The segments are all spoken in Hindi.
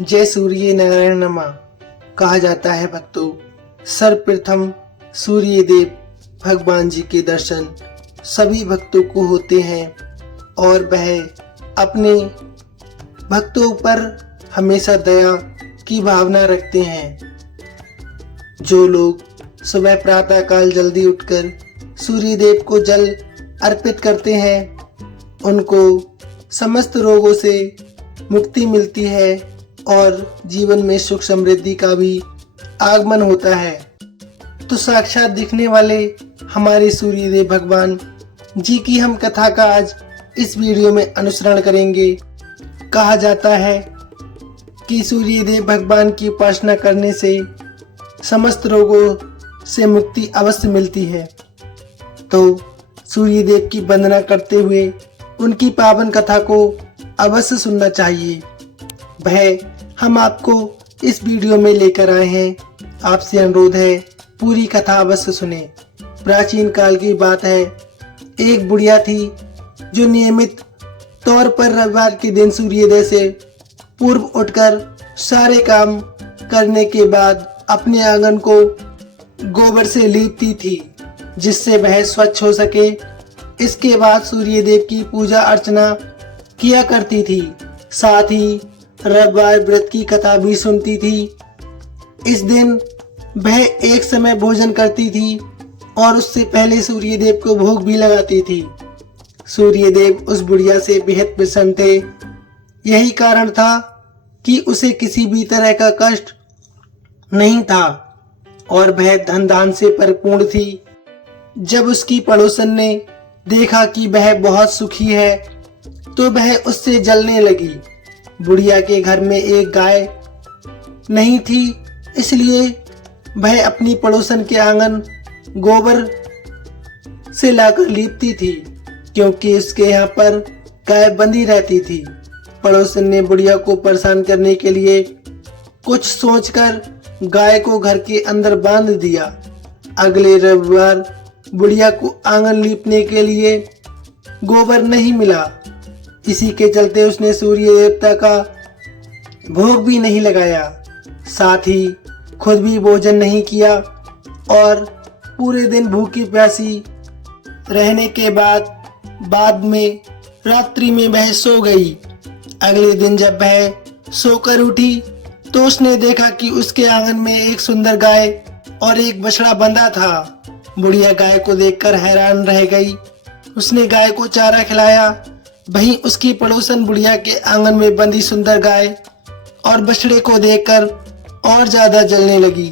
जय सूर्य नारायण नमः। कहा जाता है भक्तों, सर्वप्रथम सूर्य देव भगवान जी के दर्शन सभी भक्तों को होते हैं और वह अपने भक्तों पर हमेशा दया की भावना रखते हैं। जो लोग सुबह प्रातः काल जल्दी उठकर सूर्य देव को जल अर्पित करते हैं, उनको समस्त रोगों से मुक्ति मिलती है और जीवन में सुख समृद्धि का भी आगमन होता है। तो साक्षात दिखने वाले हमारे सूर्यदेव भगवान जी की हम कथा का आज इस वीडियो में अनुसरण करेंगे। कहा जाता है कि सूर्यदेव भगवान की उपासना करने से समस्त रोगों से मुक्ति अवश्य मिलती है। तो सूर्यदेव की वंदना करते हुए उनकी पावन कथा को अवश्य सुनना चाहिए। वह हम आपको इस वीडियो में लेकर आए हैं। आपसे अनुरोध है पूरी कथा अवश्य सुने। प्राचीन काल की बात है, एक बुढ़िया थी जो नियमित तौर पर रविवार के दिन सूर्योदय से पूर्व उठकर सारे काम करने के बाद अपने आंगन को गोबर से लीपती थी, जिससे वह स्वच्छ हो सके। इसके बाद सूर्यदेव की पूजा अर्चना किया करती थी, साथ ही रविवार व्रत की कथा भी सुनती थी। इस दिन वह एक समय भोजन करती थी और उससे पहले सूर्यदेव को भोग भी लगाती थी। सूर्यदेव उस बुढ़िया से बेहद प्रसन्न थे। यही कारण था कि उसे किसी भी तरह का कष्ट नहीं था और वह धन दान से परिपूर्ण थी। जब उसकी पड़ोसन ने देखा कि वह बहुत सुखी है, तो वह उससे जलने लगी। बुढ़िया के घर में एक गाय नहीं थी, इसलिए वह अपनी पड़ोसन के आंगन गोबर से लाकर लीपती थी, क्योंकि उसके यहाँ पर गाय बंधी रहती थी। पड़ोसन ने बुढ़िया को परेशान करने के लिए कुछ सोचकर गाय को घर के अंदर बांध दिया। अगले रविवार बुढ़िया को आंगन लीपने के लिए गोबर नहीं मिला। इसी के चलते उसने सूर्य देवता का भोग भी नहीं लगाया, साथ ही खुद भी भोजन नहीं किया और पूरे दिन भूखी प्यासी रहने के बाद में रात्रि में वह सो गई। अगले दिन जब वह सोकर उठी तो उसने देखा कि उसके आंगन में एक सुंदर गाय और एक बछड़ा बंधा था। बुढ़िया गाय को देखकर हैरान रह गई। उसने गाय को चारा खिलाया। वहीं उसकी पड़ोसन बुढ़िया के आंगन में बंधी सुंदर गाय और बछड़े को देखकर और ज्यादा जलने लगी।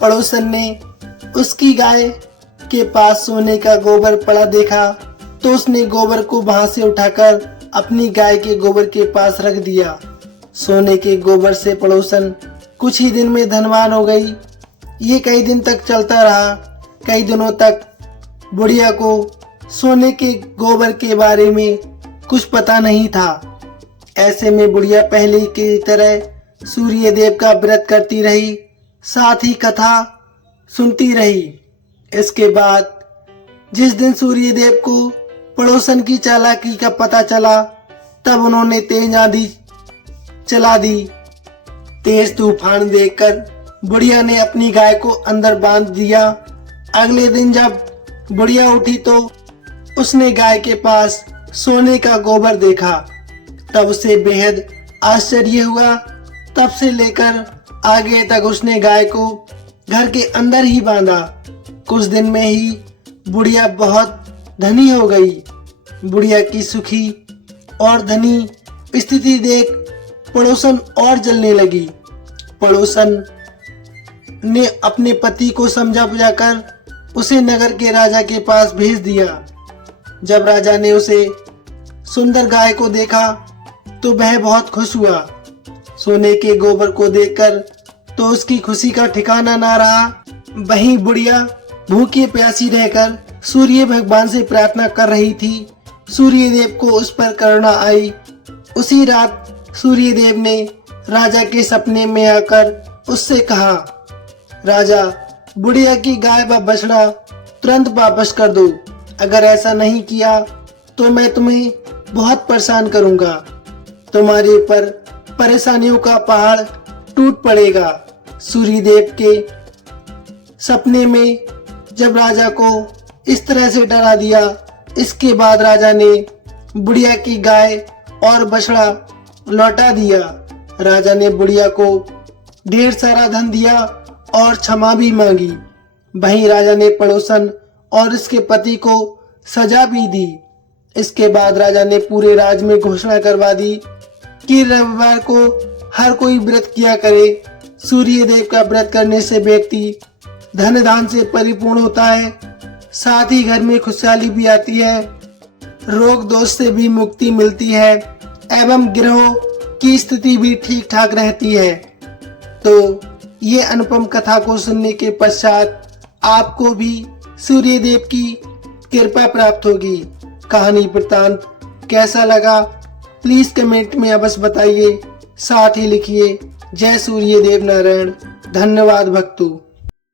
पड़ोसन ने उसकी गाय के पास सोने का गोबर पड़ा देखा, तो उसने गोबर को वहां से उठाकर अपनी गाय के गोबर के पास रख दिया। सोने के गोबर से पड़ोसन कुछ ही दिन में धनवान हो गई। ये कई दिन तक चलता रहा। कई दिनों तक बुढ़िया को सोने के गोबर के बारे में कुछ पता नहीं था। ऐसे में बुढ़िया पहले की तरह सूर्यदेव का व्रत करती रही, साथ ही कथा सुनती रही। इसके बाद जिस दिन सूर्यदेव को पड़ोसन की चालाकी का पता चला, तब उन्होंने तेज आंधी चला दी। तेज तूफान देखकर बुढ़िया ने अपनी गाय को अंदर बांध दिया। अगले दिन जब बुढ़िया उठी तो उसने गाय के पास सोने का गोबर देखा। तब उसे बेहद आश्चर्य हुआ। तब से लेकर आगे तक उसने गाय को घर के अंदर ही बांधा। कुछ दिन में ही बुढ़िया बहुत धनी हो गई। बुढ़िया की सुखी और धनी स्थिति देख पड़ोसन और जलने लगी। पड़ोसन ने अपने पति को समझा बुझाकर उसे नगर के राजा के पास भेज दिया। जब राजा ने उसे सुंदर गाय को देखा तो वह बहुत खुश हुआ। सोने के गोबर को देखकर तो उसकी खुशी का ठिकाना ना रहा। वहीं बुढ़िया भूखी प्यासी रहकर सूर्य भगवान से प्रार्थना कर रही थी। सूर्यदेव को उस पर करुणा आई। उसी रात सूर्यदेव ने राजा के सपने में आकर उससे कहा, राजा, बुढ़िया की गाय व बछड़ा तुरंत वापस कर दो। अगर ऐसा नहीं किया तो मैं तुम्हें बहुत परेशान करूंगा। तुम्हारे ऊपर परेशानियों का पहाड़ टूट पड़ेगा। सूर्यदेव के सपने में जब राजा को इस तरह से डरा दिया, इसके बाद राजा ने बुढ़िया की गाय और बछड़ा लौटा दिया। राजा ने बुढ़िया को ढेर सारा धन दिया और क्षमा भी मांगी। वहीं राजा ने पड़ोसन और इसके पति को सजा भी दी। इसके बाद राजा ने पूरे राज्य में घोषणा करवा दी कि रविवार को हर कोई व्रत किया करे। सूर्यदेव का व्रत करने से व्यक्ति धन धान से परिपूर्ण होता है, साथ ही घर में खुशहाली भी आती है, रोग दोष से भी मुक्ति मिलती है एवं ग्रहों की स्थिति भी ठीक ठाक रहती है। तो ये अनुपम कथा को सुनने के पश्चात आपको भी सूर्यदेव की कृपा प्राप्त होगी। कहानी वृत्तांत कैसा लगा प्लीज कमेंट में अवश्य बताइए, साथ ही लिखिए जय सूर्यदेव नारायण। धन्यवाद भक्तों।